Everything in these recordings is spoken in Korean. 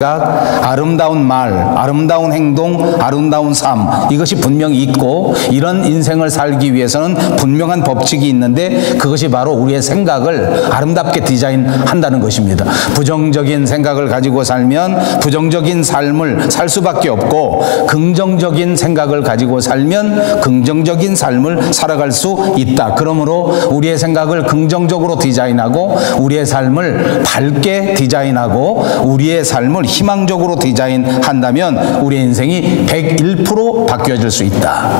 아름다운 말, 아름다운 행동, 아름다운 삶, 이것이 분명히 있고, 이런 인생을 살기 위해서는 분명한 법칙이 있는데, 그것이 바로 우리의 생각을 아름답게 디자인한다는 것입니다. 부정적인 생각을 가지고 살면 부정적인 삶을 살 수밖에 없고, 긍정적인 생각을 가지고 살면 긍정적인 삶을 살아갈 수 있다. 그러므로 우리의 생각을 긍정적으로 디자인하고, 우리의 삶을 밝게 디자인하고, 우리의 삶을 희망적으로 디자인한다면 우리 인생이 101% 바뀌어질 수 있다.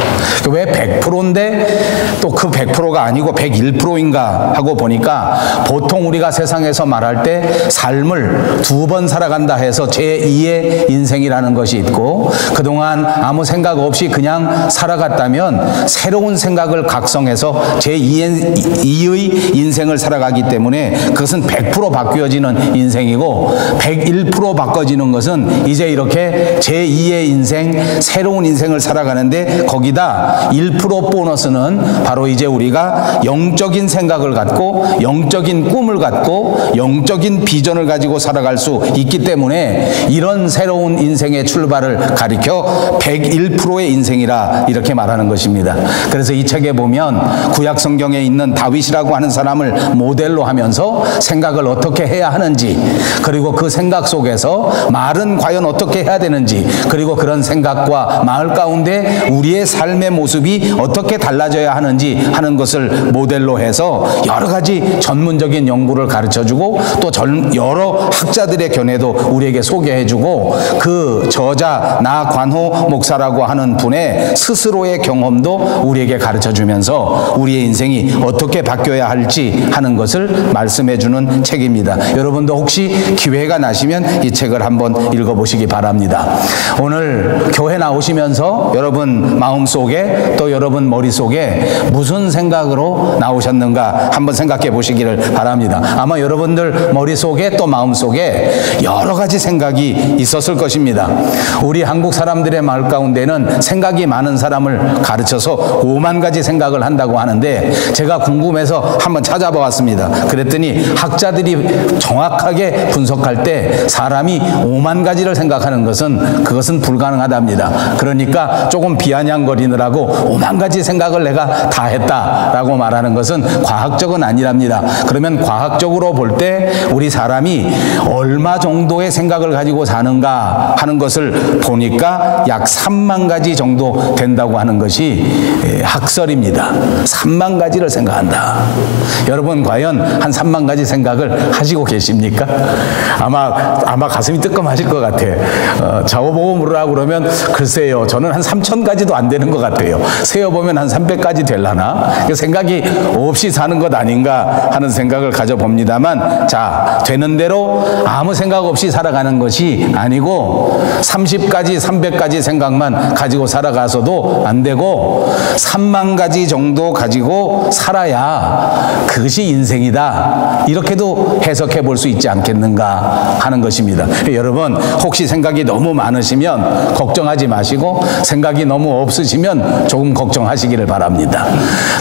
왜 100%인데 또 그 100%가 아니고 101%인가 하고 보니까, 보통 우리가 세상에서 말할 때 삶을 2번 살아간다 해서 제2의 인생이라는 것이 있고, 그동안 아무 생각 없이 그냥 살아갔다면 새로운 생각을 각성해서 제2의 인생을 살아가기 때문에 그것은 100% 바뀌어지는 인생이고, 101% 바꿔지는 것은 이제 이렇게 제2의 인생, 새로운 인생을 살아가는데, 거기다 1% 보너스는 바로 이제 우리가 영적인 생각을 갖고 영적인 꿈을 갖고 영적인 비전을 가지고 살아갈 수 있기 때문에, 이런 새로운 인생의 출발을 가리켜 101%의 인생이라 이렇게 말하는 것입니다. 그래서 이 책에 보면 구약 성경에 있는 다윗이라고 하는 사람을 모델로 하면서 생각을 어떻게 해야 하는지, 그리고 그 생각 속에서 말은 과연 어떻게 해야 되는지, 그리고 그런 생각과 말 가운데 우리의 삶의 모습이 어떻게 달라져야 하는지 하는 것을 모델로 해서 여러 가지 전문적인 연구를 가르쳐주고, 또 여러 학자들의 견해도 우리에게 소개해주고, 그 저자 나관호 목사라고 하는 분의 스스로의 경험도 우리에게 가르쳐주면서 우리의 인생이 어떻게 바뀌어야 할지 하는 것을 말씀해주는 책입니다. 여러분도 혹시 기회가 나시면 이 책을 한번 읽어보시기 바랍니다. 오늘 교회 나오시면서 여러분 마음속에, 또 여러분 머릿속에 무슨 생각으로 나오셨는가 한번 생각해 보시기를 바랍니다. 아마 여러분들 머릿속에 또 마음속에 여러 가지 생각이 있었을 것입니다. 우리 한국 사람들의 말 가운데는 생각이 많은 사람을 가르쳐서 5만 가지 생각을 한다고 하는데, 제가 궁금해서 한번 찾아보았습니다. 그랬더니 학자들이 정확하게 분석할 때 사람이 5만 가지를 생각하는 것은 그것은 불가능하답니다. 그러니까 조금 비아냥거리느라고 5만 가지 생각을 내가 다 했다라고 말하는 것은 과학적은 아니랍니다. 그러면 과학적으로 볼 때 우리 사람이 얼마 정도의 생각을 가지고 사는가 하는 것을 보니까 약 3만 가지 정도 된다고 하는 것이 학설입니다. 3만 가지를 생각한다. 여러분 과연 한 3만 가지 생각을 하시고 계십니까? 아마 가슴이 뜨끔하실 것 같아요. 저보고 물으라고 그러면 글쎄요, 저는 한 3천 가지도 안 되는 것 같아요. 세어보면 한 300가지 되려나? 생각이 없이 사는 것 아닌가 하는 생각을 가져봅니다만, 자, 되는 대로 아무 생각 없이 살아가는 것이 아니고 30가지, 300가지 생각만 가지고 살아가서도 안 되고 3만 가지 정도 가지고 살아야 그것이 인생이다, 이렇게도 해석해 볼 수 있지 않겠는가 하는 것입니다. 여러분 혹시 생각이 너무 많으시면 걱정하지 마시고, 생각이 너무 없으시면 조금 걱정하시기를 바랍니다.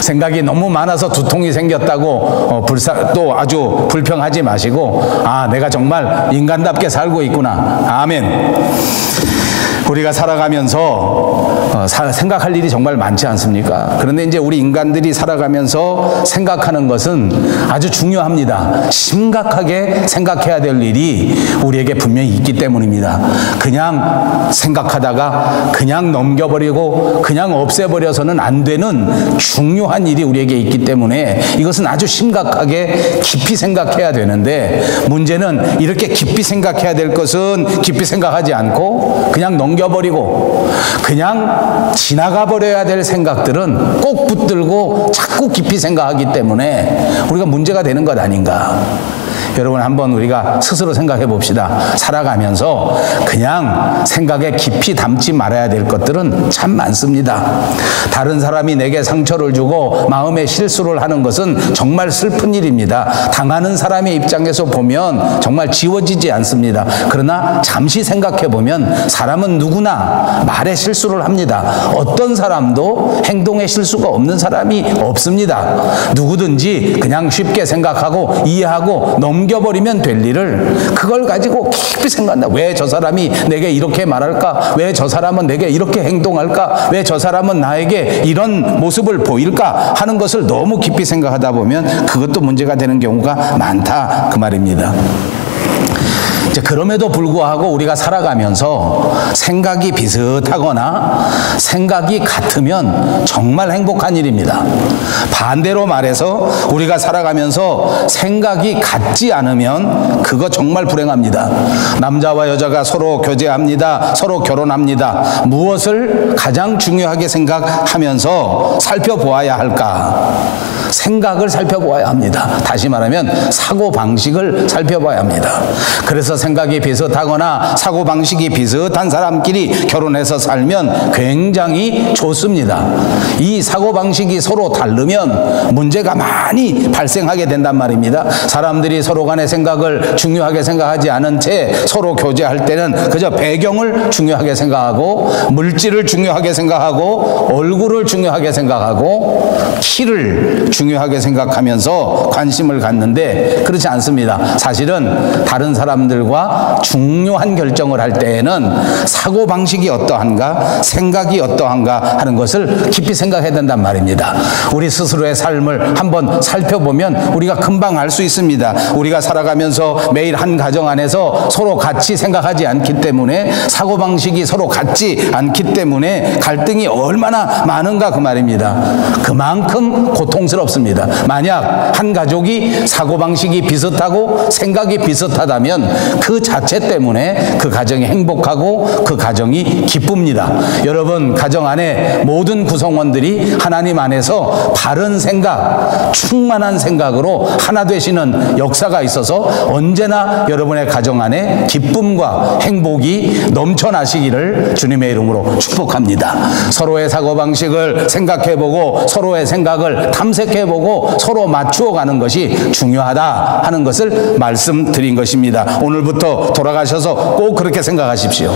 생각이 너무 많아서 두통이 생겼다고 또 아주 불평하지 마시고, 아, 내가 정말 인간답게 살고 있구나. 아멘. 우리가 살아가면서 생각할 일이 정말 많지 않습니까? 그런데 이제 우리 인간들이 살아가면서 생각하는 것은 아주 중요합니다. 심각하게 생각해야 될 일이 우리에게 분명히 있기 때문입니다. 그냥 생각하다가 그냥 넘겨버리고 그냥 없애버려서는 안 되는 중요한 일이 우리에게 있기 때문에 이것은 아주 심각하게 깊이 생각해야 되는데, 문제는 이렇게 깊이 생각해야 될 것은 깊이 생각하지 않고 그냥 넘겨버리고 그냥 지나가 버려야 될 생각들은 꼭 붙들고 자꾸 깊이 생각하기 때문에 우리가 문제가 되는 것 아닌가. 여러분 한번 우리가 스스로 생각해 봅시다. 살아가면서 그냥 생각에 깊이 담지 말아야 될 것들은 참 많습니다. 다른 사람이 내게 상처를 주고 마음에 실수를 하는 것은 정말 슬픈 일입니다. 당하는 사람의 입장에서 보면 정말 지워지지 않습니다. 그러나 잠시 생각해 보면 사람은 누구나 말에 실수를 합니다. 어떤 사람도 행동에 실수가 없는 사람이 없습니다. 누구든지 그냥 쉽게 생각하고 이해하고 넘 넘겨버리면 될 일을 그걸 가지고 깊이 생각한다. 왜 저 사람이 내게 이렇게 말할까? 왜 저 사람은 내게 이렇게 행동할까? 왜 저 사람은 나에게 이런 모습을 보일까? 하는 것을 너무 깊이 생각하다 보면 그것도 문제가 되는 경우가 많다 그 말입니다. 그럼에도 불구하고 우리가 살아가면서 생각이 비슷하거나 생각이 같으면 정말 행복한 일입니다. 반대로 말해서 우리가 살아가면서 생각이 같지 않으면 그거 정말 불행합니다. 남자와 여자가 서로 교제합니다. 서로 결혼합니다. 무엇을 가장 중요하게 생각하면서 살펴보아야 할까? 생각을 살펴보아야 합니다. 다시 말하면 사고방식을 살펴봐야 합니다. 그래서 생각이 비슷하거나 사고방식이 비슷한 사람끼리 결혼해서 살면 굉장히 좋습니다. 이 사고방식이 서로 다르면 문제가 많이 발생하게 된단 말입니다. 사람들이 서로 간의 생각을 중요하게 생각하지 않은 채 서로 교제할 때는 그저 배경을 중요하게 생각하고 물질을 중요하게 생각하고 얼굴을 중요하게 생각하고 키를 중요하게 생각하면서 관심을 갖는데 그렇지 않습니다. 사실은 다른 사람들과 중요한 결정을 할 때에는 사고방식이 어떠한가, 생각이 어떠한가 하는 것을 깊이 생각해야 된단 말입니다. 우리 스스로의 삶을 한번 살펴보면 우리가 금방 알 수 있습니다. 우리가 살아가면서 매일 한 가정 안에서 서로 같이 생각하지 않기 때문에 사고방식이 서로 같지 않기 때문에 갈등이 얼마나 많은가 그 말입니다. 그만큼 고통스럽습니다. 만약 한 가족이 사고방식이 비슷하고 생각이 비슷하다면 그 자체 때문에 그 가정이 행복하고 그 가정이 기쁩니다. 여러분, 가정 안에 모든 구성원들이 하나님 안에서 바른 생각, 충만한 생각으로 하나 되시는 역사가 있어서 언제나 여러분의 가정 안에 기쁨과 행복이 넘쳐나시기를 주님의 이름으로 축복합니다. 서로의 사고방식을 생각해보고 서로의 생각을 탐색해보고 서로 맞추어가는 것이 중요하다 하는 것을 말씀드린 것입니다. 오늘부터 돌아가셔서 꼭 그렇게 생각하십시오.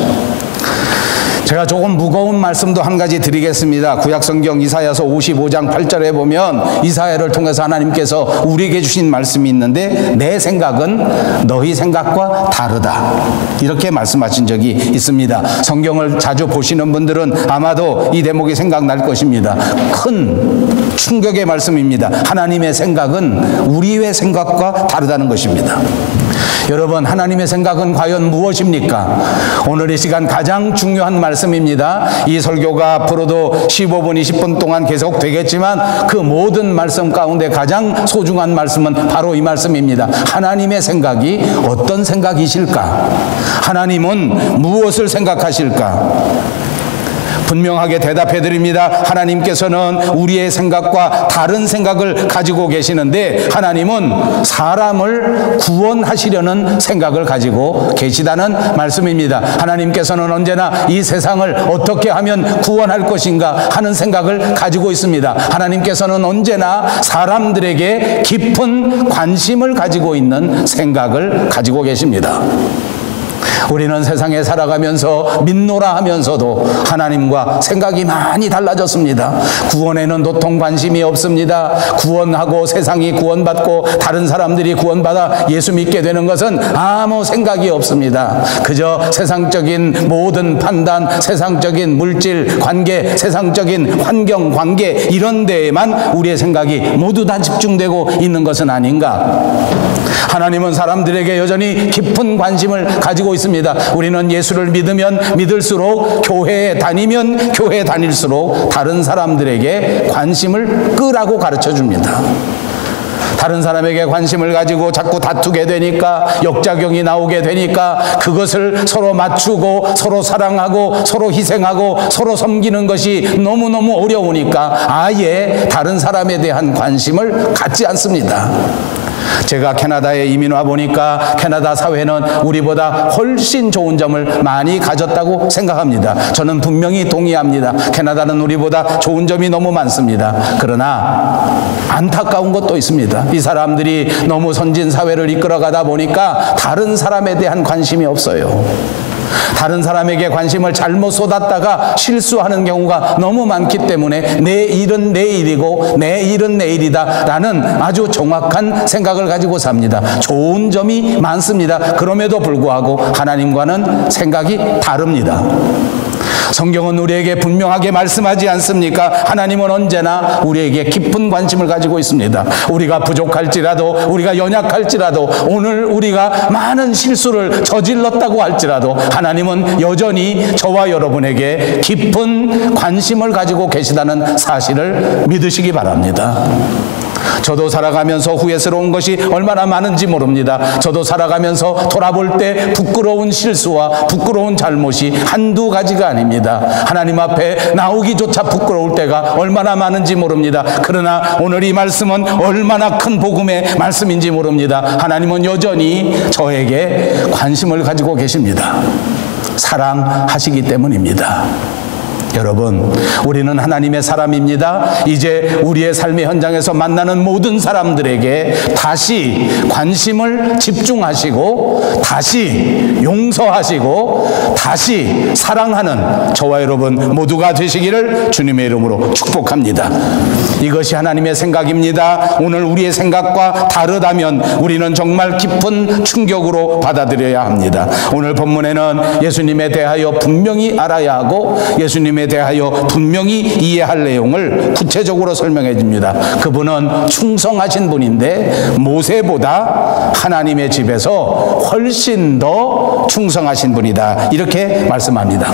제가 조금 무거운 말씀도 한 가지 드리겠습니다. 구약성경 이사야서 55장 8절에 보면 이사야를 통해서 하나님께서 우리에게 주신 말씀이 있는데 내 생각은 너희 생각과 다르다 이렇게 말씀하신 적이 있습니다. 성경을 자주 보시는 분들은 아마도 이 대목이 생각날 것입니다. 큰 충격의 말씀입니다. 하나님의 생각은 우리의 생각과 다르다는 것입니다. 여러분, 하나님의 생각은 과연 무엇입니까? 오늘 이 시간 가장 중요한 말씀입니다. 이 설교가 앞으로도 15분, 20분 동안 계속 되겠지만 그 모든 말씀 가운데 가장 소중한 말씀은 바로 이 말씀입니다. 하나님의 생각이 어떤 생각이실까? 하나님은 무엇을 생각하실까? 분명하게 대답해 드립니다. 하나님께서는 우리의 생각과 다른 생각을 가지고 계시는데 하나님은 사람을 구원하시려는 생각을 가지고 계시다는 말씀입니다. 하나님께서는 언제나 이 세상을 어떻게 하면 구원할 것인가 하는 생각을 가지고 있습니다. 하나님께서는 언제나 사람들에게 깊은 관심을 가지고 있는 생각을 가지고 계십니다. 우리는 세상에 살아가면서 믿노라 하면서도 하나님과 생각이 많이 달라졌습니다. 구원에는 도통 관심이 없습니다. 구원하고 세상이 구원받고 다른 사람들이 구원받아 예수 믿게 되는 것은 아무 생각이 없습니다. 그저 세상적인 모든 판단, 세상적인 물질 관계, 세상적인 환경 관계 이런 데에만 우리의 생각이 모두 다 집중되고 있는 것은 아닌가? 하나님은 사람들에게 여전히 깊은 관심을 가지고 있습니다. 우리는 예수를 믿으면 믿을수록, 교회에 다니면 교회에 다닐수록 다른 사람들에게 관심을 끄라고 가르쳐 줍니다. 다른 사람에게 관심을 가지고 자꾸 다투게 되니까, 역작용이 나오게 되니까 그것을 서로 맞추고 서로 사랑하고 서로 희생하고 서로 섬기는 것이 너무너무 어려우니까 아예 다른 사람에 대한 관심을 갖지 않습니다. 제가 캐나다에 이민 와 보니까 캐나다 사회는 우리보다 훨씬 좋은 점을 많이 가졌다고 생각합니다. 저는 분명히 동의합니다. 캐나다는 우리보다 좋은 점이 너무 많습니다. 그러나 안타까운 것도 있습니다. 이 사람들이 너무 선진 사회를 이끌어가다 보니까 다른 사람에 대한 관심이 없어요. 다른 사람에게 관심을 잘못 쏟았다가 실수하는 경우가 너무 많기 때문에 내 일은 내 일이고 내 일은 내 일이다 라는 아주 정확한 생각을 가지고 삽니다. 좋은 점이 많습니다. 그럼에도 불구하고 하나님과는 생각이 다릅니다. 성경은 우리에게 분명하게 말씀하지 않습니까? 하나님은 언제나 우리에게 깊은 관심을 가지고 있습니다. 우리가 부족할지라도, 우리가 연약할지라도, 오늘 우리가 많은 실수를 저질렀다고 할지라도 하나님은 여전히 저와 여러분에게 깊은 관심을 가지고 계시다는 사실을 믿으시기 바랍니다. 저도 살아가면서 후회스러운 것이 얼마나 많은지 모릅니다. 저도 살아가면서 돌아볼 때 부끄러운 실수와 부끄러운 잘못이 한두 가지가 아닙니다. 하나님 앞에 나오기조차 부끄러울 때가 얼마나 많은지 모릅니다. 그러나 오늘 이 말씀은 얼마나 큰 복음의 말씀인지 모릅니다. 하나님은 여전히 저에게 관심을 가지고 계십니다. 사랑하시기 때문입니다. 여러분, 우리는 하나님의 사람입니다. 이제 우리의 삶의 현장에서 만나는 모든 사람들에게 다시 관심을 집중하시고 다시 용서하시고 다시 사랑하는 저와 여러분 모두가 되시기를 주님의 이름으로 축복합니다. 이것이 하나님의 생각입니다. 오늘 우리의 생각과 다르다면 우리는 정말 깊은 충격으로 받아들여야 합니다. 오늘 본문에는 예수님에 대하여 분명히 알아야 하고 예수님에 대하여 분명히 이해할 내용을 구체적으로 설명해 줍니다. 그분은 충성하신 분인데 모세보다 하나님의 집에서 훨씬 더 충성하신 분이다, 이렇게 말씀합니다.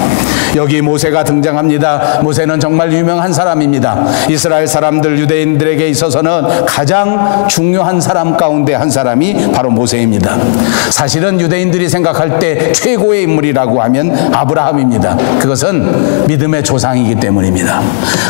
여기 모세가 등장합니다. 모세는 정말 유명한 사람입니다. 이스라엘 사람들, 유대인들에게 있어서는 가장 중요한 사람 가운데 한 사람이 바로 모세입니다. 사실은 유대인들이 생각할 때 최고의 인물이라고 하면 아브라함입니다. 그것은 믿음의 조상이기 때문입니다.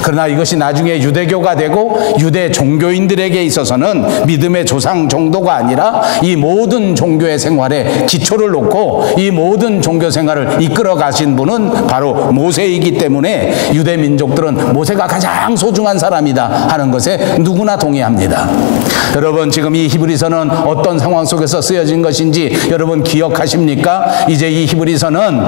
그러나 이것이 나중에 유대교가 되고 유대 종교인들에게 있어서는 믿음의 조상 정도가 아니라 이 모든 종교의 생활에 기초를 놓고 이 모든 종교 생활을 이끌어 가신 분은 바로 모세이기 때문에 유대 민족들은 모세가 가장 소중한 사람이다 하는 것에 누구나 동의합니다. 여러분, 지금 이 히브리서는 어떤 상황 속에서 쓰여진 것인지 여러분 기억하십니까? 이제 이 히브리서는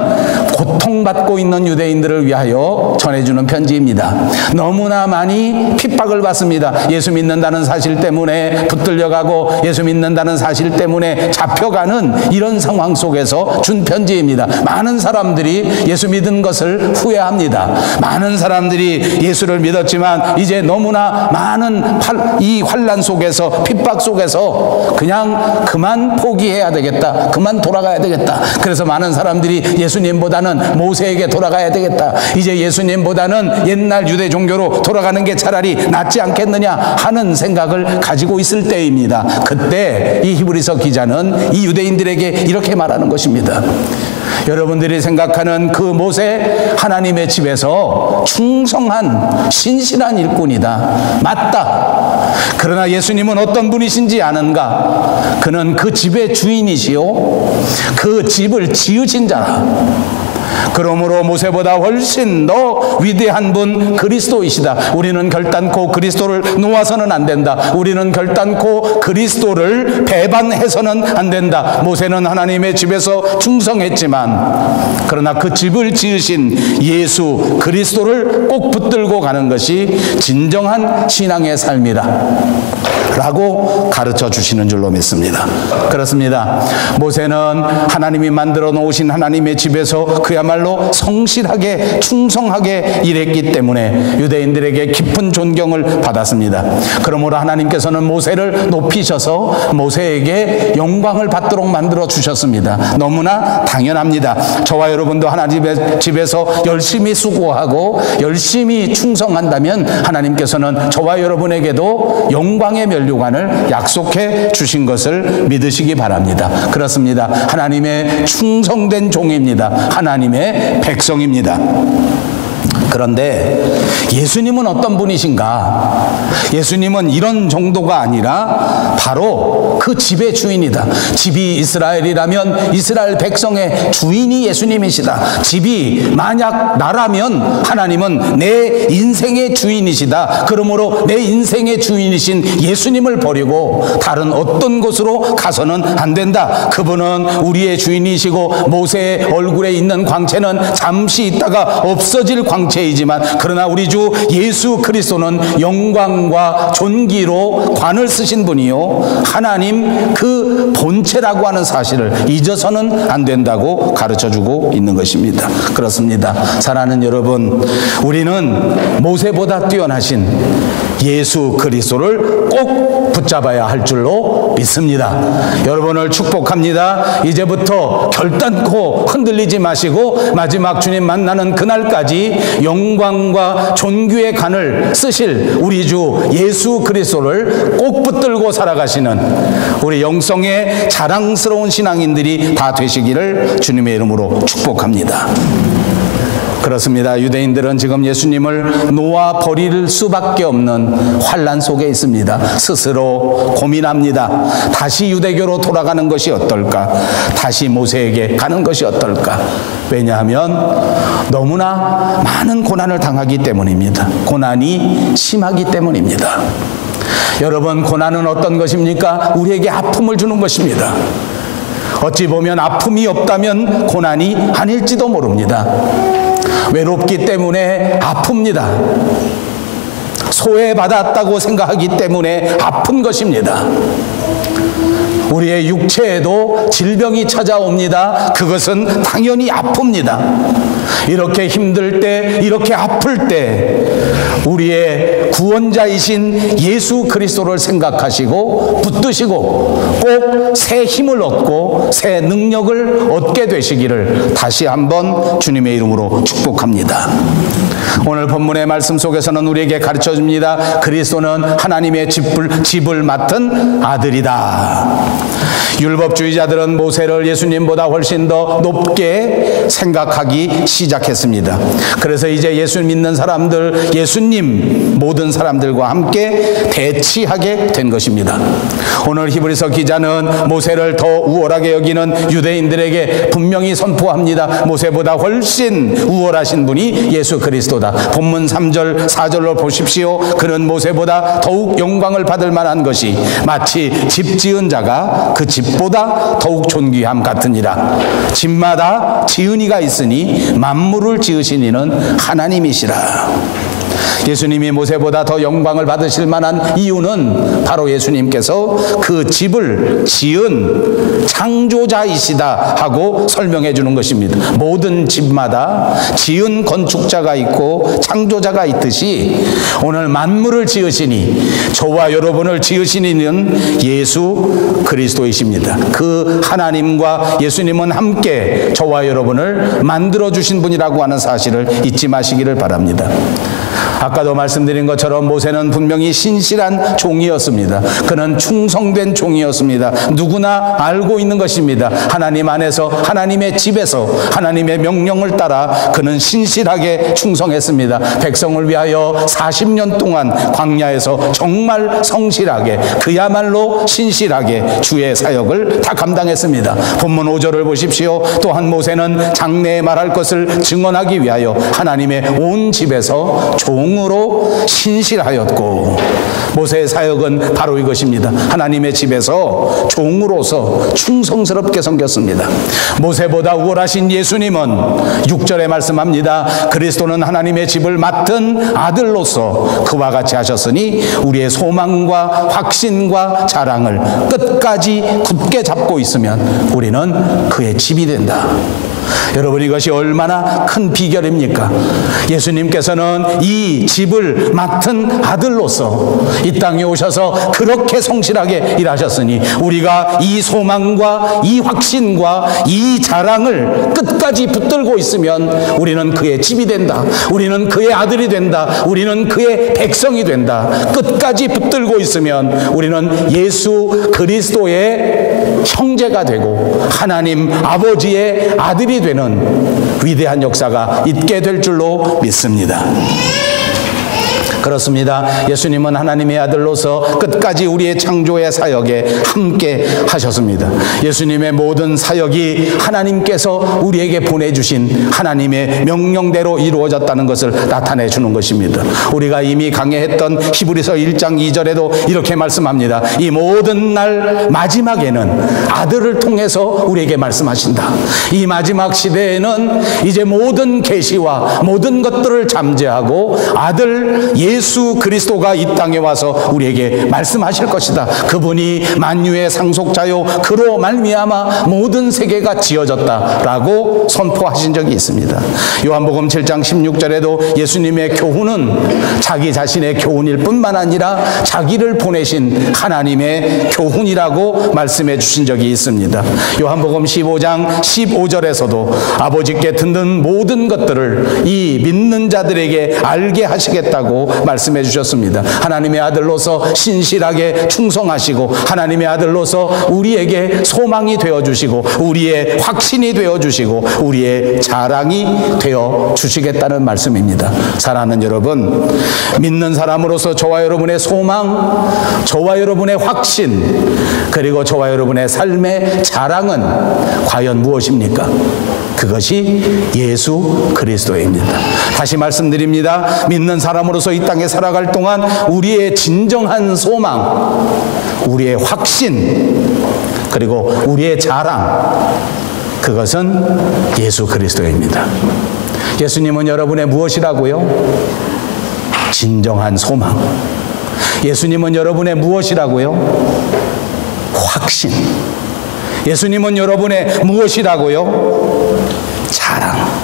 고통받고 있는 유대인들을 위하여 전해주는 편지입니다. 너무나 많이 핍박을 받습니다. 예수 믿는다는 사실 때문에 붙들려가고 예수 믿는다는 사실 때문에 잡혀가는 이런 상황 속에서 준 편지입니다. 많은 사람들이 예수 믿은 것을 후회합니다. 많은 사람들이 예수를 믿었지만 이제 너무나 많은 이 환난 속에서, 핍박 속에서 그냥 그만 포기해야 되겠다, 그만 돌아가야 되겠다. 그래서 많은 사람들이 예수님보다는 모세에게 돌아가야 되겠다, 이제 예수님보다는 옛날 유대 종교로 돌아가는 게 차라리 낫지 않겠느냐 하는 생각을 가지고 있을 때입니다. 그때 이 히브리서 기자는 이 유대인들에게 이렇게 말하는 것입니다. 여러분들이 생각하는 그 모세, 하나님의 집에서 충성한 신실한 일꾼이다, 맞다. 그러나 예수님은 어떤 분이신지 아는가? 그는 그 집의 주인이시요 그 집을 지으신 자라. 그러므로 모세보다 훨씬 더 위대한 분 그리스도이시다. 우리는 결단코 그리스도를 놓아서는 안 된다. 우리는 결단코 그리스도를 배반해서는 안 된다. 모세는 하나님의 집에서 충성했지만 그러나 그 집을 지으신 예수 그리스도를 꼭 붙들고 가는 것이 진정한 신앙의 삶이다 라고 가르쳐 주시는 줄로 믿습니다. 그렇습니다. 모세는 하나님이 만들어 놓으신 하나님의 집에서 그야말로 성실하게 충성하게 일했기 때문에 유대인들에게 깊은 존경을 받았습니다. 그러므로 하나님께서는 모세를 높이셔서 모세에게 영광을 받도록 만들어 주셨습니다. 너무나 당연합니다. 저와 여러분도 하나님의 집에서 열심히 수고하고 열심히 충성한다면 하나님께서는 저와 여러분에게도 영광의 면류관을 약속해 주신 것을 믿으시기 바랍니다. 그렇습니다. 하나님의 충성된 종입니다. 하나님의 백성입니다. 그런데 예수님은 어떤 분이신가? 예수님은 이런 정도가 아니라 바로 그 집의 주인이다. 집이 이스라엘이라면 이스라엘 백성의 주인이 예수님이시다. 집이 만약 나라면 하나님은 내 인생의 주인이시다. 그러므로 내 인생의 주인이신 예수님을 버리고 다른 어떤 곳으로 가서는 안 된다. 그분은 우리의 주인이시고 모세의 얼굴에 있는 광채는 잠시 있다가 없어질 광채이지만 그러나 우리 주 예수 그리스도는 영광과 존귀로 관을 쓰신 분이요 하나님 그 본체라고 하는 사실을 잊어서는 안 된다고 가르쳐주고 있는 것입니다. 그렇습니다. 사랑하는 여러분, 우리는 모세보다 뛰어나신 예수 그리스도를 꼭 붙잡아야 할 줄로 믿습니다. 여러분을 축복합니다. 이제부터 결단코 흔들리지 마시고 마지막 주님 만나는 그날까지 영광과 존귀의 간을 쓰실 우리 주 예수 그리스도를 꼭 붙들고 살아가시는 우리 영성의 자랑스러운 신앙인들이 다 되시기를 주님의 이름으로 축복합니다. 그렇습니다. 유대인들은 지금 예수님을 놓아 버릴 수밖에 없는 환난 속에 있습니다. 스스로 고민합니다. 다시 유대교로 돌아가는 것이 어떨까? 다시 모세에게 가는 것이 어떨까? 왜냐하면 너무나 많은 고난을 당하기 때문입니다. 고난이 심하기 때문입니다. 여러분, 고난은 어떤 것입니까? 우리에게 아픔을 주는 것입니다. 어찌 보면 아픔이 없다면 고난이 아닐지도 모릅니다. 외롭기 때문에 아픕니다. 소외받았다고 생각하기 때문에 아픈 것입니다. 우리의 육체에도 질병이 찾아옵니다. 그것은 당연히 아픕니다. 이렇게 힘들 때, 이렇게 아플 때 우리의 구원자이신 예수 그리스도를 생각하시고 붙드시고 꼭 새 힘을 얻고 새 능력을 얻게 되시기를 다시 한번 주님의 이름으로 축복합니다. 오늘 본문의 말씀 속에서는 우리에게 가르쳐줍니다. 그리스도는 하나님의 집을 맡은 아들이다. 율법주의자들은 모세를 예수님보다 훨씬 더 높게 생각하기 시작했습니다. 그래서 이제 예수 믿는 사람들, 예수님 모든 사람들과 함께 대치하게 된 것입니다. 오늘 히브리서 기자는 모세를 더 우월하게 여기는 유대인들에게 분명히 선포합니다. 모세보다 훨씬 우월하신 분이 예수 그리스도다. 본문 3절 4절로 보십시오. 그는 모세보다 더욱 영광을 받을 만한 것이 마치 집 지은 자가 그 집보다 더욱 존귀함 같으니라. 집마다 지은 이가 있으니 만물을 지으신 이는 하나님이시라. 예수님이 모세보다 더 영광을 받으실 만한 이유는 바로 예수님께서 그 집을 지은 창조자이시다 하고 설명해 주는 것입니다. 모든 집마다 지은 건축자가 있고 창조자가 있듯이 오늘 만물을 지으시니 저와 여러분을 지으신 이는 예수 그리스도이십니다. 그 하나님과 예수님은 함께 저와 여러분을 만들어 주신 분이라고 하는 사실을 잊지 마시기를 바랍니다. 아까도 말씀드린 것처럼 모세는 분명히 신실한 종이었습니다. 그는 충성된 종이었습니다. 누구나 알고 있는 것입니다. 하나님 안에서, 하나님의 집에서 하나님의 명령을 따라 그는 신실하게 충성했습니다. 백성을 위하여 40년 동안 광야에서 정말 성실하게, 그야말로 신실하게 주의 사역을 다 감당했습니다. 본문 5절을 보십시오. 또한 모세는 장래에 말할 것을 증언하기 위하여 하나님의 온 집에서 종으로 신실하였고, 모세의 사역은 바로 이것입니다. 하나님의 집에서 종으로서 충성스럽게 섬겼습니다. 모세보다 우월하신 예수님은 6절에 말씀합니다. 그리스도는 하나님의 집을 맡은 아들로서 그와 같이 하셨으니 우리의 소망과 확신과 자랑을 끝까지 굳게 잡고 있으면 우리는 그의 집이 된다. 여러분, 이것이 얼마나 큰 비결입니까? 예수님께서는 이 집을 맡은 아들로서 이 땅에 오셔서 그렇게 성실하게 일하셨으니 우리가 이 소망과 이 확신과 이 자랑을 끝까지 붙들고 있으면 우리는 그의 집이 된다. 우리는 그의 아들이 된다. 우리는 그의 백성이 된다. 끝까지 붙들고 있으면 우리는 예수 그리스도의 형제가 되고 하나님 아버지의 아들이 되는 위대한 역사가 있게 될 줄로 믿습니다. 그렇습니다. 예수님은 하나님의 아들로서 끝까지 우리의 창조의 사역에 함께 하셨습니다. 예수님의 모든 사역이 하나님께서 우리에게 보내주신 하나님의 명령대로 이루어졌다는 것을 나타내 주는 것입니다. 우리가 이미 강해했던 히브리서 1장 2절에도 이렇게 말씀합니다. 이 모든 날 마지막에는 아들을 통해서 우리에게 말씀하신다. 이 마지막 시대에는 이제 모든 계시와 모든 것들을 잠재하고 아들 예수 그리스도가 이 땅에 와서 우리에게 말씀하실 것이다. 그분이 만유의 상속자요 그로 말미암아 모든 세계가 지어졌다라고 선포하신 적이 있습니다. 요한복음 7장 16절에도 예수님의 교훈은 자기 자신의 교훈일 뿐만 아니라 자기를 보내신 하나님의 교훈이라고 말씀해 주신 적이 있습니다. 요한복음 15장 15절에서도 아버지께 듣는 모든 것들을 이 믿는 자들에게 알게 하시겠다고 말씀해 주셨습니다. 하나님의 아들로서 신실하게 충성하시고 하나님의 아들로서 우리에게 소망이 되어주시고 우리의 확신이 되어주시고 우리의 자랑이 되어주시겠다는 말씀입니다. 사랑하는 여러분, 믿는 사람으로서 저와 여러분의 소망, 저와 여러분의 확신, 그리고 저와 여러분의 삶의 자랑은 과연 무엇입니까? 그것이 예수 그리스도입니다. 다시 말씀드립니다. 믿는 사람으로서 이 땅에 살아갈 동안 우리의 진정한 소망, 우리의 확신, 그리고 우리의 자랑, 그것은 예수 그리스도입니다. 예수님은 여러분의 무엇이라고요? 진정한 소망. 예수님은 여러분의 무엇이라고요? 확신. 예수님은 여러분의 무엇이라고요? 자랑.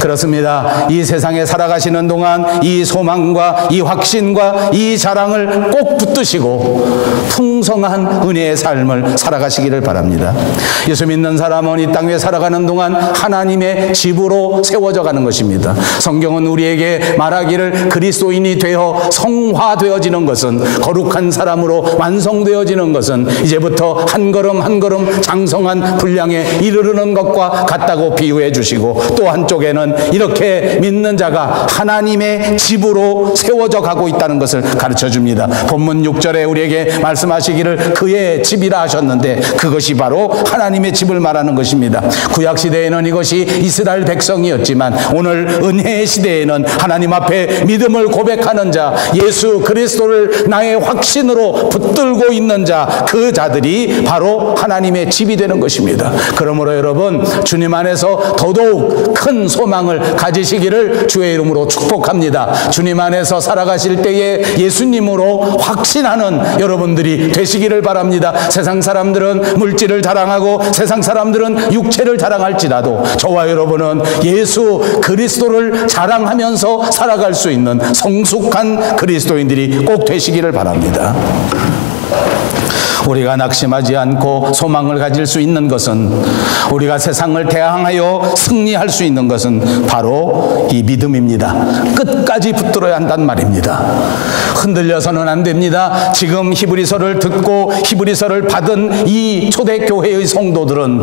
그렇습니다. 이 세상에 살아가시는 동안 이 소망과 이 확신과 이 자랑을 꼭 붙드시고 풍성한 은혜의 삶을 살아가시기를 바랍니다. 예수 믿는 사람은 이 땅 위에 살아가는 동안 하나님의 집으로 세워져 가는 것입니다. 성경은 우리에게 말하기를 그리스도인이 되어 성화되어지는 것은, 거룩한 사람으로 완성되어지는 것은 이제부터 한 걸음 한 걸음 장성한 분량에 이르르는 것과 같다고 비유해 주시고, 또 한쪽에는 이렇게 믿는 자가 하나님의 집으로 세워져 가고 있다는 것을 가르쳐 줍니다. 본문 6절에 우리에게 말씀하시기를 그의 집이라 하셨는데 그것이 바로 하나님의 집을 말하는 것입니다. 구약 시대에는 이것이 이스라엘 백성이었지만 오늘 은혜의 시대에는 하나님 앞에 믿음을 고백하는 자, 예수 그리스도를 나의 확신으로 붙들고 있는 자, 그 자들이 바로 하나님의 집이 되는 것입니다. 그러므로 여러분, 주님 안에서 더더욱 큰 소망을 가지시기를 주의 이름으로 축복합니다. 주님 안에서 살아가실 때에 예수님으로 확신하는 여러분들이 되시기를 바랍니다. 세상 사람들은 물질을 자랑하고 세상 사람들은 육체를 자랑할지라도 저와 여러분은 예수 그리스도를 자랑하면서 살아갈 수 있는 성숙한 그리스도인들이 꼭 되시기를 바랍니다. 우리가 낙심하지 않고 소망을 가질 수 있는 것은, 우리가 세상을 대항하여 승리할 수 있는 것은 바로 이 믿음입니다. 끝까지 붙들어야 한단 말입니다. 흔들려서는 안 됩니다. 지금 히브리서를 듣고 히브리서를 받은 이 초대교회의 성도들은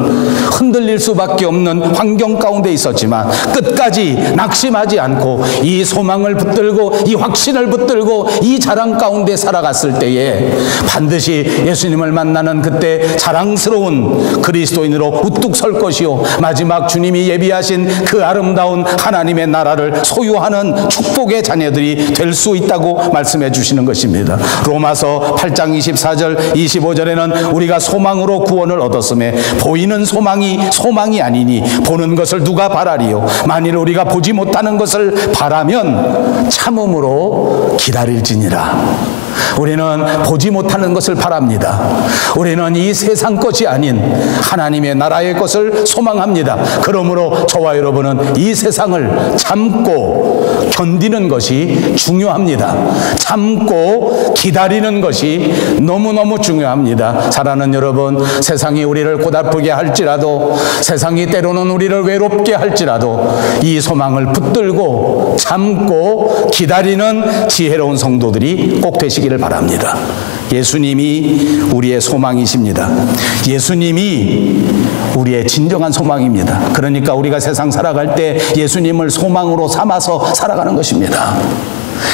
흔들릴 수밖에 없는 환경 가운데 있었지만 끝까지 낙심하지 않고 이 소망을 붙들고 이 확신을 붙들고 이 자랑 가운데 살아갔을 때에 반드시 예수님을 만나는 그때 자랑스러운 그리스도인으로 우뚝 설 것이요, 마지막 주님이 예비하신 그 아름다운 하나님의 나라를 소유하는 축복의 자녀들이 될 수 있다고 말씀해 주시는 것입니다. 로마서 8장 24절 25절에는 우리가 소망으로 구원을 얻었음에 보이는 소망이 아니니 보는 것을 누가 바라리요, 만일 우리가 보지 못하는 것을 바라면 참음으로 기다릴지니라. 우리는 보지 못하는 것을 바랍니다. 우리는 이 세상 것이 아닌 하나님의 나라의 것을 소망합니다. 그러므로 저와 여러분은 이 세상을 참고 견디는 것이 중요합니다. 참고 기다리는 것이 너무너무 중요합니다. 사랑하는 여러분, 세상이 우리를 고달프게 할지라도, 세상이 때로는 우리를 외롭게 할지라도 이 소망을 붙들고 참고 기다리는 지혜로운 성도들이 꼭 되시기를 바랍니다. 예수님이 우리의 소망이십니다. 예수님이 우리의 진정한 소망입니다. 그러니까 우리가 세상 살아갈 때 예수님을 소망으로 삼아서 살아가는 것입니다.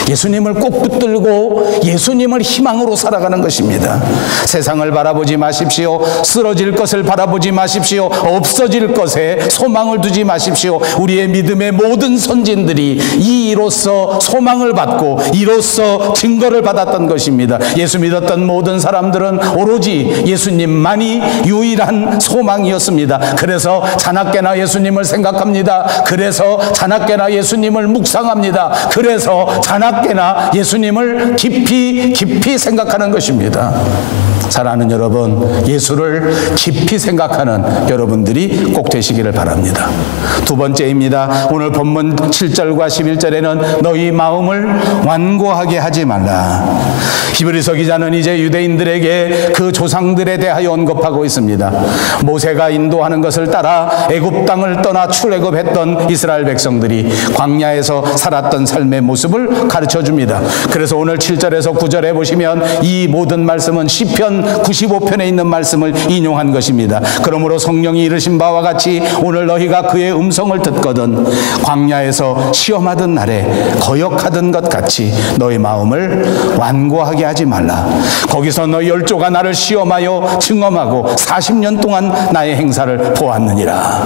예수님을 꼭 붙들고 예수님을 희망으로 살아가는 것입니다. 세상을 바라보지 마십시오. 쓰러질 것을 바라보지 마십시오. 없어질 것에 소망을 두지 마십시오. 우리의 믿음의 모든 선진들이 이로써 소망을 받고 이로써 증거를 받았던 것입니다. 예수 믿었던 모든 사람들은 오로지 예수님만이 유일한 소망이었습니다. 그래서 자나깨나 예수님을 생각합니다. 그래서 자나깨나 예수님을 묵상합니다. 그래서 자나깨나 예수님을 깊이 생각하는 것입니다. 사랑하는 여러분, 예수를 깊이 생각하는 여러분들이 꼭 되시기를 바랍니다. 두 번째입니다. 오늘 본문 7절과 11절에는 너희 마음을 완고하게 하지 말라. 히브리서 기자는 이제 유대인들에게 그 조상들에 대하여 언급하고 있습니다. 모세가 인도하는 것을 따라 애굽 땅을 떠나 출애굽했던 이스라엘 백성들이 광야에서 살았던 삶의 모습을 가르쳐 줍니다. 그래서 오늘 7절에서 9절에 보시면 이 모든 말씀은 시편 95편에 있는 말씀을 인용한 것입니다. 그러므로 성령이 이르신 바와 같이 오늘 너희가 그의 음성을 듣거든 광야에서 시험하던 날에 거역하던 것 같이 너희 마음을 완고하게 하지 말라. 거기서 너희 열조가 나를 시험하여 증험하고 40년 동안 나의 행사를 보았느니라.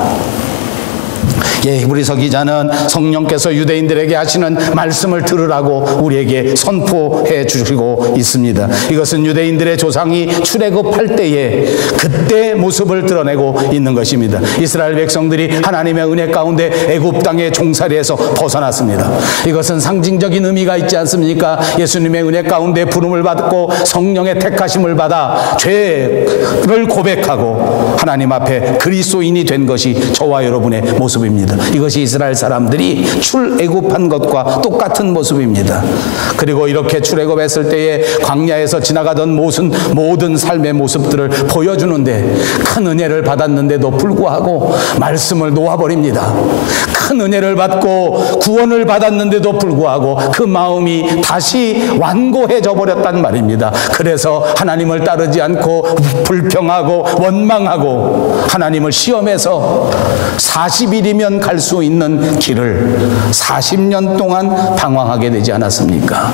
예, 히브리서 기자는 성령께서 유대인들에게 하시는 말씀을 들으라고 우리에게 선포해 주시고 있습니다. 이것은 유대인들의 조상이 출애굽할 때에 그때 모습을 드러내고 있는 것입니다. 이스라엘 백성들이 하나님의 은혜 가운데 애굽 땅의 종살이에서 벗어났습니다. 이것은 상징적인 의미가 있지 않습니까? 예수님의 은혜 가운데 부름을 받고 성령의 택하심을 받아 죄를 고백하고 하나님 앞에 그리스도인이 된 것이 저와 여러분의 모습입니다. 이것이 이스라엘 사람들이 출애굽한 것과 똑같은 모습입니다. 그리고 이렇게 출애굽했을 때에 광야에서 지나가던 모든 삶의 모습들을 보여주는데 큰 은혜를 받았는데도 불구하고 말씀을 놓아버립니다. 큰 은혜를 받고 구원을 받았는데도 불구하고 그 마음이 다시 완고해져 버렸단 말입니다. 그래서 하나님을 따르지 않고 불평하고 원망하고 하나님을 시험해서 40일이면 갈 수 있는 길을 40년 동안 방황하게 되지 않았습니까?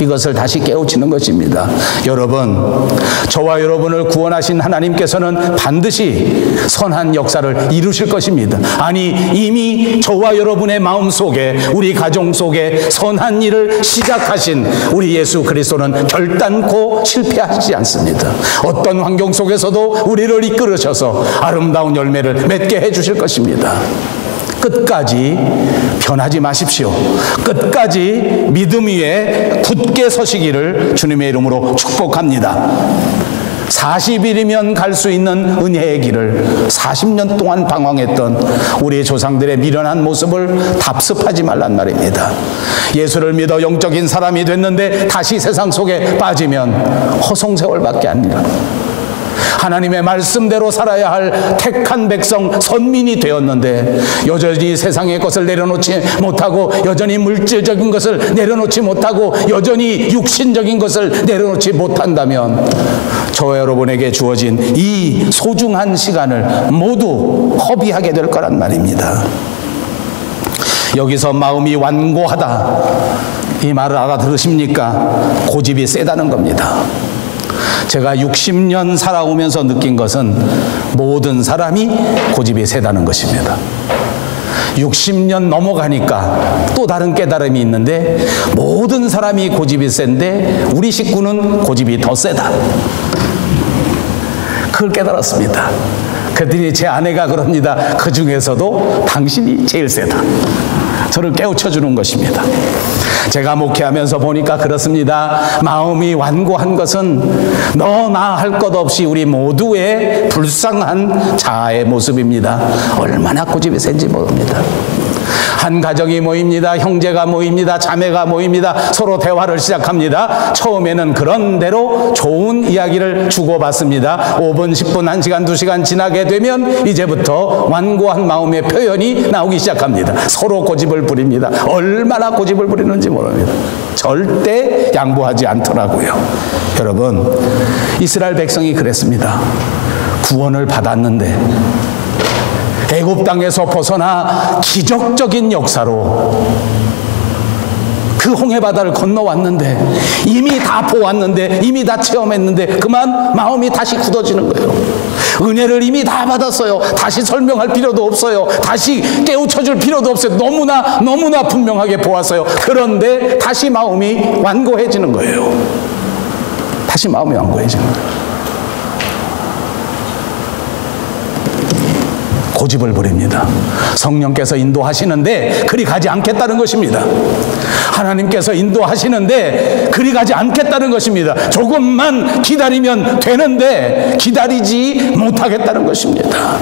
이것을 다시 깨우치는 것입니다. 여러분, 저와 여러분을 구원하신 하나님께서는 반드시 선한 역사를 이루실 것입니다. 아니, 이미 저와 여러분의 마음속에 우리 가정 속에 선한 일을 시작하신 우리 예수 그리스도는 결단코 실패하지 않습니다. 어떤 환경 속에서도 우리를 이끌으셔서 아름다운 열매를 맺게 해주실 것입니다. 끝까지 변하지 마십시오. 끝까지 믿음 위에 굳게 서시기를 주님의 이름으로 축복합니다. 40일이면 갈 수 있는 은혜의 길을 40년 동안 방황했던 우리 조상들의 미련한 모습을 답습하지 말란 말입니다. 예수를 믿어 영적인 사람이 됐는데 다시 세상 속에 빠지면 허송세월밖에 아니라 하나님의 말씀대로 살아야 할 택한 백성 선민이 되었는데 여전히 세상의 것을 내려놓지 못하고 여전히 물질적인 것을 내려놓지 못하고 여전히 육신적인 것을 내려놓지 못한다면 저와 여러분에게 주어진 이 소중한 시간을 모두 허비하게 될 거란 말입니다. 여기서 마음이 완고하다, 이 말을 알아들으십니까? 고집이 세다는 겁니다. 제가 60년 살아오면서 느낀 것은 모든 사람이 고집이 세다는 것입니다. 60년 넘어가니까 또 다른 깨달음이 있는데 모든 사람이 고집이 센데 우리 식구는 고집이 더 세다. 그걸 깨달았습니다. 그랬더니 제 아내가 그럽니다. 그 중에서도 당신이 제일 세다. 저를 깨우쳐 주는 것입니다. 제가 목회하면서 보니까 그렇습니다. 마음이 완고한 것은 너나 할 것 없이 우리 모두의 불쌍한 자아의 모습입니다. 얼마나 고집이 센지 모릅니다. 한 가정이 모입니다. 형제가 모입니다. 자매가 모입니다. 서로 대화를 시작합니다. 처음에는 그런 대로 좋은 이야기를 주고받습니다. 5분, 10분, 1시간, 2시간 지나게 되면 이제부터 완고한 마음의 표현이 나오기 시작합니다. 서로 고집을 부립니다. 얼마나 고집을 부리는지 모릅니다. 절대 양보하지 않더라고요. 여러분, 이스라엘 백성이 그랬습니다. 구원을 받았는데 애굽 땅에서 벗어나 기적적인 역사로 그 홍해 바다를 건너왔는데, 이미 다 보았는데, 이미 다 체험했는데 그만 마음이 다시 굳어지는 거예요. 은혜를 이미 다 받았어요. 다시 설명할 필요도 없어요. 다시 깨우쳐줄 필요도 없어요. 너무나 분명하게 보았어요. 그런데 다시 마음이 완고해지는 거예요. 다시 마음이 완고해지는 거예요. 고집을 부립니다. 성령께서 인도하시는데 그리 가지 않겠다는 것입니다. 하나님께서 인도하시는데 그리 가지 않겠다는 것입니다. 조금만 기다리면 되는데 기다리지 못하겠다는 것입니다.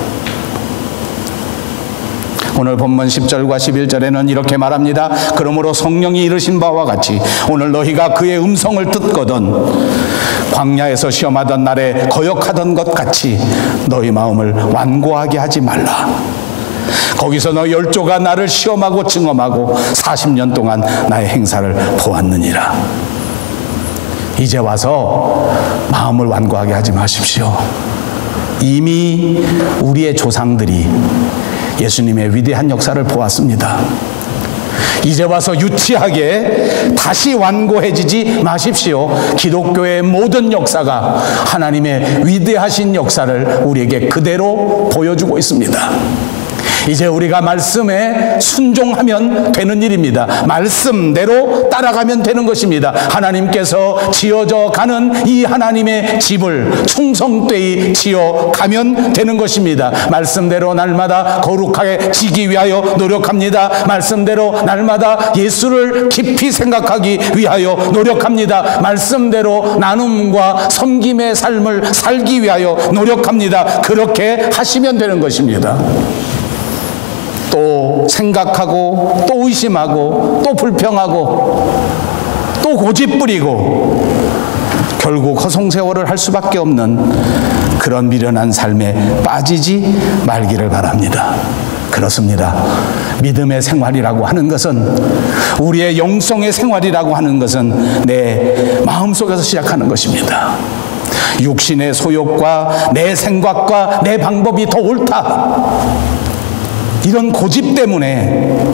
오늘 본문 10절과 11절에는 이렇게 말합니다. 그러므로 성령이 이르신 바와 같이 오늘 너희가 그의 음성을 듣거든 광야에서 시험하던 날에 거역하던 것 같이 너희 마음을 완고하게 하지 말라. 거기서 너희 열조가 나를 시험하고 증험하고 40년 동안 나의 행사를 보았느니라. 이제 와서 마음을 완고하게 하지 마십시오. 이미 우리의 조상들이 예수님의 위대한 역사를 보았습니다. 이제 와서 유치하게 다시 완고해지지 마십시오. 기독교의 모든 역사가 하나님의 위대하신 역사를 우리에게 그대로 보여주고 있습니다. 이제 우리가 말씀에 순종하면 되는 일입니다. 말씀대로 따라가면 되는 것입니다. 하나님께서 지어져 가는 이 하나님의 집을 충성되이 지어가면 되는 것입니다. 말씀대로 날마다 거룩하게 지기 위하여 노력합니다. 말씀대로 날마다 예수를 깊이 생각하기 위하여 노력합니다. 말씀대로 나눔과 섬김의 삶을 살기 위하여 노력합니다. 그렇게 하시면 되는 것입니다. 또 생각하고 또 의심하고 또 불평하고 또 고집부리고 결국 허송세월을 할 수밖에 없는 그런 미련한 삶에 빠지지 말기를 바랍니다. 그렇습니다. 믿음의 생활이라고 하는 것은, 우리의 영성의 생활이라고 하는 것은 내 마음속에서 시작하는 것입니다. 육신의 소욕과 내 생각과 내 방법이 더 옳다, 이런 고집 때문에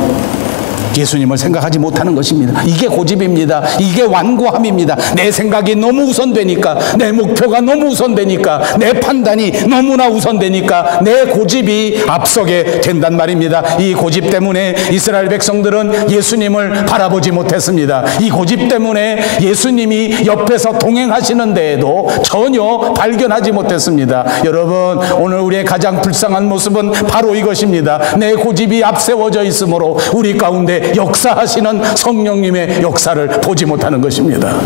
예수님을 생각하지 못하는 것입니다. 이게 고집입니다. 이게 완고함입니다. 내 생각이 너무 우선되니까, 내 목표가 너무 우선되니까, 내 판단이 너무나 우선되니까 내 고집이 앞서게 된단 말입니다. 이 고집 때문에 이스라엘 백성들은 예수님을 바라보지 못했습니다. 이 고집 때문에 예수님이 옆에서 동행하시는 데에도 전혀 발견하지 못했습니다. 여러분, 오늘 우리의 가장 불쌍한 모습은 바로 이것입니다. 내 고집이 앞세워져 있으므로 우리 가운데 역사하시는 성령님의 역사를 보지 못하는 것입니다.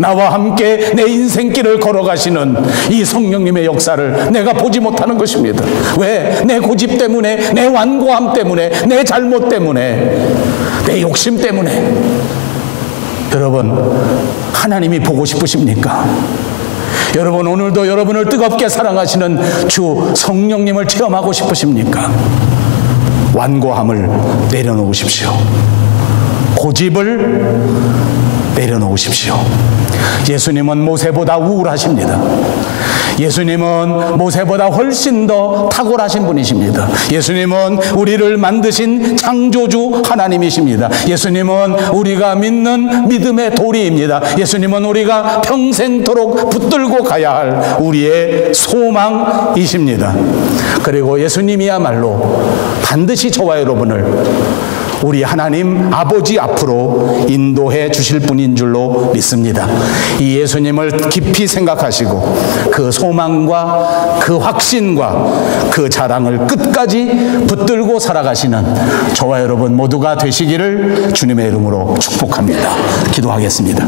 나와 함께 내 인생길을 걸어가시는 이 성령님의 역사를 내가 보지 못하는 것입니다. 왜? 내 고집 때문에, 내 완고함 때문에, 내 잘못 때문에, 내 욕심 때문에. 여러분, 하나님이 보고 싶으십니까? 여러분, 오늘도 여러분을 뜨겁게 사랑하시는 주 성령님을 체험하고 싶으십니까? 완고함을 내려놓으십시오. 고집을 내려놓으십시오. 예수님은 모세보다 우월하십니다. 예수님은 모세보다 훨씬 더 탁월하신 분이십니다. 예수님은 우리를 만드신 창조주 하나님이십니다. 예수님은 우리가 믿는 믿음의 도리입니다. 예수님은 우리가 평생토록 붙들고 가야 할 우리의 소망이십니다. 그리고 예수님이야말로 반드시 저와 여러분을 우리 하나님 아버지 앞으로 인도해 주실 분인 줄로 믿습니다. 이 예수님을 깊이 생각하시고 그 소망과 그 확신과 그 자랑을 끝까지 붙들고 살아가시는 저와 여러분 모두가 되시기를 주님의 이름으로 축복합니다. 기도하겠습니다.